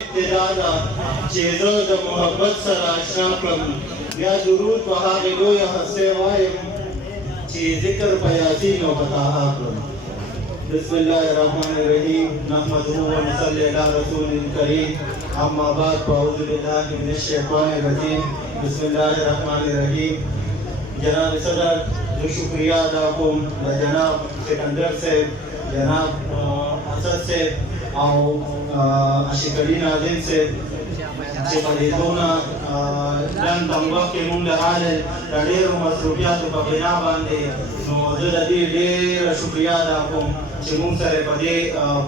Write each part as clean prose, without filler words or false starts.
ابتداء چې زه د محبت سره اشنا کړم بیا درود په هغې لویه هستۍ وایم چې ذکر په یاسین او په طه کړم. بسم الله الرحمن الرحیم نحمده ونصلي علی رسول کریم اما بعد فاعوذ بالله من الشیطان الرجیم بسم الله الرحمن الرحیم. جناب صدر زه شکریه ادا کوم د جناب سکندر صاحب جناب اسد صاحب او اشکري ناظم صاحب چې په دې دونه لنډ وخت کې مونږ له حاله د ډېرو مصروفیاتو په بنا باندې نو زه د دې ډېره شکریه ادا کوم چې مونږ سره په دې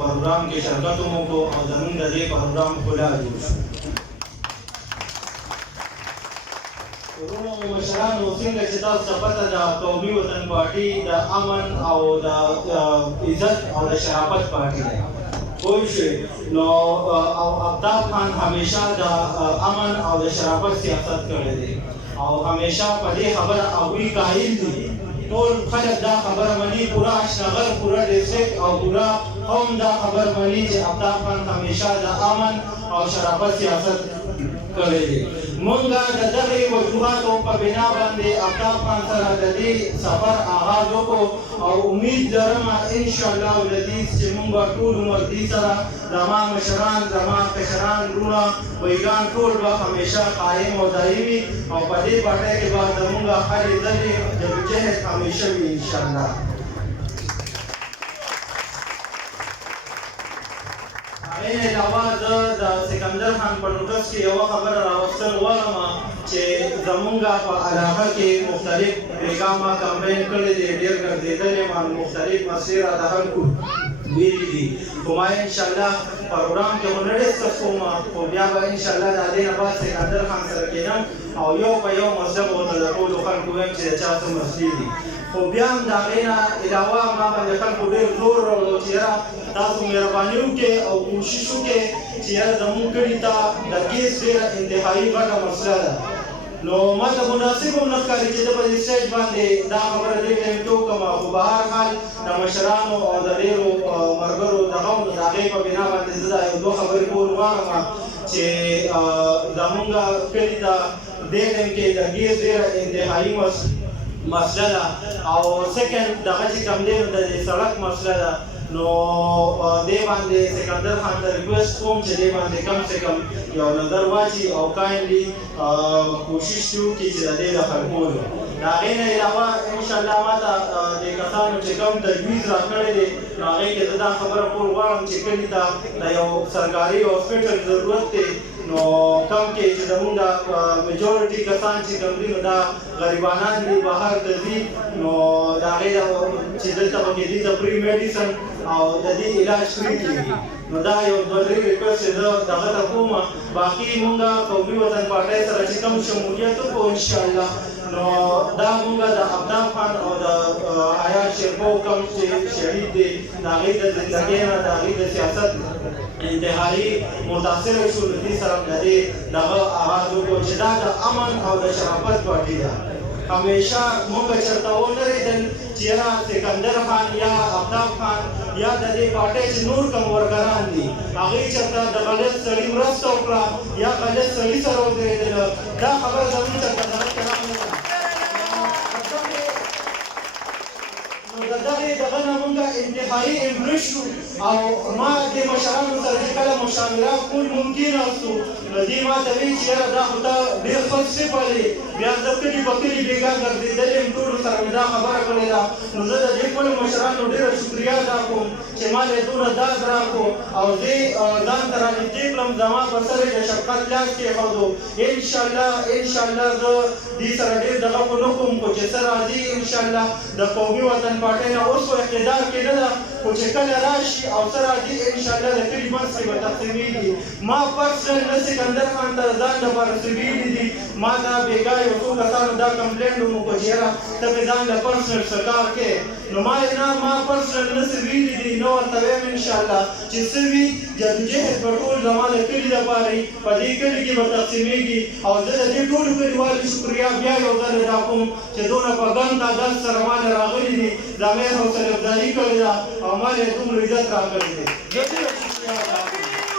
پروګرام کې شرکت وکړو او زمونږ د دې پروګرام ښکلا جوړ شو. ورونو مشرانو څنګه چې تاسو ته پته ده قومي وطن پارټي د امن او د عزت او د شرافت پارټي ده پوه شوې. نو او ابدال خان همیشه د امن او د شرافت سیاست کړی دی او همیشه په دې خبره هغوی قایل دي. ټول خلک دا خبره مني، پوره اشنغر پوره ډسټرکټ او پوره قوم دا خبر مني چې ابدال خان همیشه د امن او شرافت سیاست کړی دی. مونږ د دغې وجوهاتو په بنا باندې ابدال خان سره د دې سفر آغاز وکړو او امید لرم انشاءالله العزیز چې مونږ به ټول عمر دې سره زما مشران زما کشران وروڼه بهیګان ټول به همیشه قایم او دایمي او په دې پټۍ کې به زمونږ هرې ځلې جدوجهد همیشه وي انشاءالله. هغې نه علاوه زه د سکندر خان په نوټس کې یوه خبره راوستل غواړم چې زمونږ په علاقه کې مختلف بېګامه کمپین کړی دی، ډېر ګرځېدلی یم، مختلف مسلې راته خلکو ویلي دي. خو ما انشاءالله پروګرام کې خو نه ډسکس کوم، خو بیا به انشاءالله د هغې نه بعد سکندر خان سره کېنم او یو په یو مسله به ورته د ټولو خلکو وایم چې د چا څه مسلې دي. خو بیا هم د هغې نه علاوه ما باندې خلکو ډېر زور راوړو چې یاره تاسو مهرباني وکړئ او کوشش وکړئ چې یاره زموږ کلي ته د ګیس ډېره انتهایي غټه مسله ده. نو ما ته مناسب هم نه ښکاري چې زه په دې سټیج باندې دا خبره دې ټایم کې وکړم، خو به هر حال د مشرانو او د ډېرو ملګرو دغه هم د هغې په بنا باندې زه دا یو دوه خبرې کول غواړم چې زمونږ کلي ته دې ټایم کې د ګیس ډېره انتهایي مسله ده او سیکنډ دغه چې کوم دی نو د سړک مسله ده. نو دې باندې سکندر خان ته ریکویسټ کوم چې دې باندې کم سے کم یو نظر واچي او کایندلی کوشش وکړي چې د دې د حل کولو. د هغې نه علاوه انشاءالله ما ته دې کسانو چې کوم تجویز راکړی دی نو هغې کې زه دا خبره کول غواړم چې کلي ته د یو سرکاري هاسپټل ضرورت دی. نو کم کې چې زمونږ د میجورټي کسان چې کوم دي نو دا غریبانان دي، بهر ته ځي، نو د هغې چې دلته پکې دي د پري میډیسن او د دې علاج فری کېږي. نو دا یو دوه درې ریکویسټ چې زه دغه ته کوم. باقي مونږ قومي وطن پارټۍ سره چې کوم شمولیت وکړو انشاءالله نو دا مونږ د ابدال خان او د حیات شیرپو کوم چې شهید دی د هغې د زندګۍ نه د هغې د سیاست انتهایي متاثره شو، له دې سره د دې دغه آغاز وکړو چې دا د امن او د شرافت پارټي ده. همیشه مونږ چېرته ونه رېدل چې یاره سکندر خان یا ابدال خان یا د دې پارټۍ چې نور کوم ورکران دي هغوی چېرته د غلط سړي مرسته وکړه یا غلط سړي سره ودرېدله، دا خبره زموږ چېرته دغه کې راغله ده. نو د دغې دغه نه مونږ انتهایي امپرس شو او ما دې مشرانو سره چې کله مشاورات کول ممکن استو نو دې ما ته وایي چې یاره دا خو تا ډېر ښه صفه دی، بیا زه کلي په کلي بېګا ګرځېدلی یم، ټولو سره مې دا خبره کړې ده. نو زه د دې ټولو مشرانو ډېره شکریه ادا کوم چې ما له دونه داد راکړو او دې ځان ته رانږدې کړم، زما په سر یې د شفقت لاس کېښودو. انشاءالله زه دې سره ډېر دغه خو نه کوم، خو چې څه راځي انشاءالله د قومي وطن پارټۍ نه اوس خو اقتدار کې نه ده، خو چې کله راشي او څه راځي انشاءالله د کلي منځ کې به تقسیمېږي. ما پرسنل نه سکندر خان ته ځان لپاره څه ویلي دي، ما دا بېګا یو څو کسانو دا کمپلینټ وکړو چې یاره ته مې ځان له پرسنل څه کار کوې، نو ما نه ما پرسنل نه څه ویلي دي، نه ورته وایم انشاءالله چې څه وي جدوجهد به ټول زما د کلي لپاره وي، په دې کلي کې به تقسیمېږي. او زه د دې ټولو کلیوالو شکریه بیا یو ځل ادا کوم چې دونه په ګڼ تعداد سره ما له راغلي دي، زما یې حوصله افزایي کړې ده او ما له دومره عزت راکړی دی. زه ډېره شکریه ادا کوم.